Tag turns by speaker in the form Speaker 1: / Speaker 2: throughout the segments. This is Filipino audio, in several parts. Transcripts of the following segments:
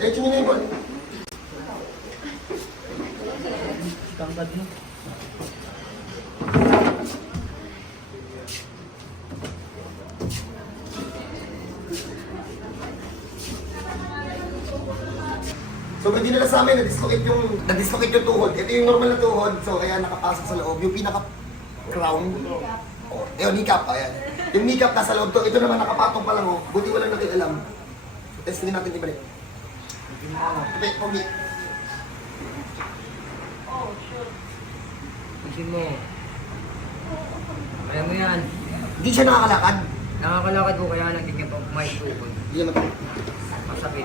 Speaker 1: Diretso nyo na ball.
Speaker 2: Tangkad mo.
Speaker 1: So, pag dinala sa amin, na-dislocate yung, na-dislocate yung tuhod. Ito yung normal na tuhod, so kaya nakapasok sa loob. Yung pinaka-crown, oh, yun, kneecap, ayan. Yung kneecap nasa loob to, ito naman nakapatong pa lang, oh. Buti walang nakialam. Testingin natin ibalik. Ito, pogi.
Speaker 2: Isin mo. Kaya mo yan.
Speaker 1: Hindi siya nakakalakad.
Speaker 2: Nakakalakad ko kaya lang ganyan pa may tukod.
Speaker 1: Hindi naman to.
Speaker 2: Masakit.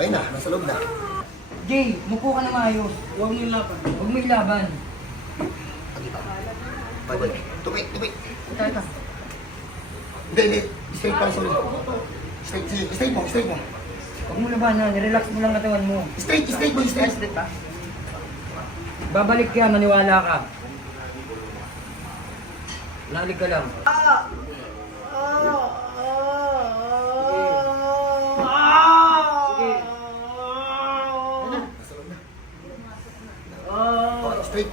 Speaker 1: Ayun na, nasa loob na.
Speaker 2: Jay, mupo ka na maayos. Huwag mo ilaban. Huwag mo ilaban.
Speaker 1: Bye-bye. Tupi, tupi.
Speaker 2: Ito, ito.
Speaker 1: Hindi, hindi. Straight para sa ulo. Straight, sige. Straight mo, straight mo.
Speaker 2: Huwag mo labanan. Relax mo lang katawan mo.
Speaker 1: Straight, straight mo, straight.
Speaker 2: Babalik ka, maniwala ka. Lalig ka lang. Sige.
Speaker 1: Nasa loob na. Oh, straight.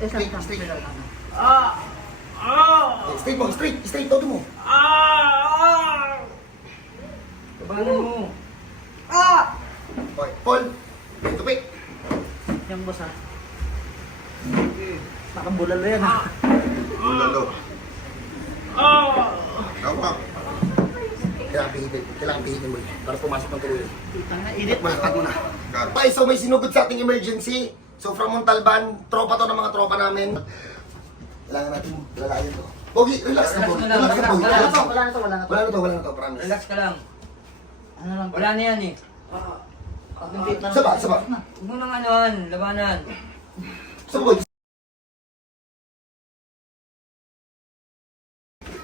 Speaker 1: Straight, straight. Okay, straight mo, straight, straight, todo mo.
Speaker 2: Labanan mo.
Speaker 1: Okay, Paul. Tupi.
Speaker 2: Yung boss ha. Nakabulalo yan ha.
Speaker 1: Bulalo. Tama. Kailangan pihitin. Kailangan pihitin mo. eh, Para pumasok ng tuloy.
Speaker 2: Init.
Speaker 1: Malakad mo na. Okay, so may sinugod sa ating emergency. So from Montalban, tropa to ng mga tropa namin. Kailangan natin lalayan to. Pogi, relax ka,
Speaker 2: Relax
Speaker 1: Pogi. Relax ka, Pogi.
Speaker 2: Wala na to, wala na to, wala na to.
Speaker 1: Wala na to, wala na to, promise.
Speaker 2: Relax ka lang.
Speaker 3: Ano lang?
Speaker 2: Wala na yan eh.
Speaker 1: Saba, saba.
Speaker 2: Huwag mo nang anuhan, labanan.
Speaker 1: Saba.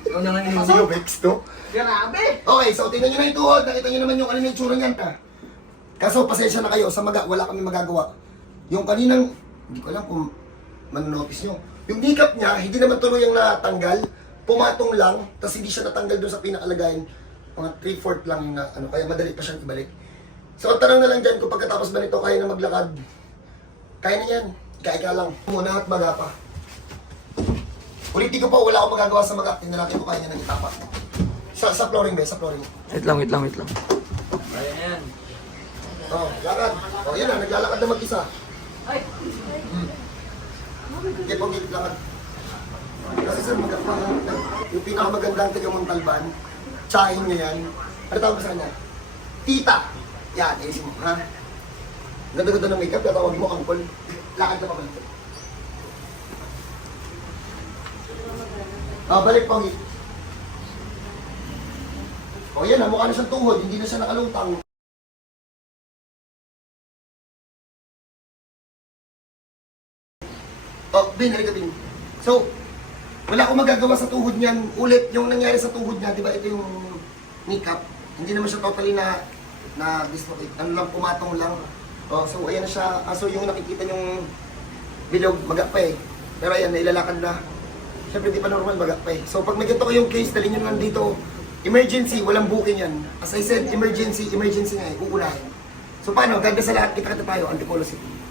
Speaker 2: Ikaw na nga inuwi.
Speaker 1: Sino, Vex, to?
Speaker 3: Grabe!
Speaker 1: Okay, so tingnan nyo na yung tuhod. Nakita nyo naman yung kanina yung tsura niyan. Ah. Kaso pasensya na kayo, sa maga, wala kami magagawa. Yung kaninang, hindi ko alam kung manonotice nyo. Yung kneecap niya, hindi naman tuluyang natanggal. Pumatong lang, tapos hindi siya natanggal doon sa pinakalagayan. Mga 3-4 lang na, ano, kaya madali pa siyang ibalik. So, ang tanong na lang dyan, kung pagkatapos ba nito, kaya na maglakad. Kaya na yan. Kaya ka lang. Muna at maga pa. Ulitin ko po, wala akong magagawa sa maga. Tingnan natin kung kaya niya ng itapa. Sa, sa flooring ba? Sa flooring.
Speaker 4: Wait lang, wait lang, wait lang.
Speaker 2: Kaya na yan.
Speaker 1: Oh, lakad. Oh, yan na, naglalakad na mag-isa. Hmm. Sige, pagit lakad. Kasi sir, mag yung pinakamagandang taga Montalban, tsahin niya yan. Ano tawag sa kanya? Tita! Yan, ayusin mo, ha? Ganda-ganda ng makeup, tatawag mo, angkol. Lakad ka pa. Ah, balik, Pogi. O yan, ah, mukha na siyang tuhod, hindi na siya nakalutang. Oh, Bin, halika Bin. So, wala akong magagawa sa tuhod niyan. Ulit, yung nangyari sa tuhod niya, di ba, ito yung kneecap. Hindi naman siya totally na na dislocate. Ano lang, pumatong lang. Oh, so, ayan na siya. Ah, so, yung nakikita yung bilog, maga pa eh. Pero ayan, nailalakad na. Siyempre, di pa normal, maga pa eh. So, pag may ganito kayong case, dalhin nyo lang dito. Emergency, walang booking yan. As I said, emergency, emergency nga eh, uunahin. So, paano? Ganda sa lahat, kita-kita tayo, Antipolo City.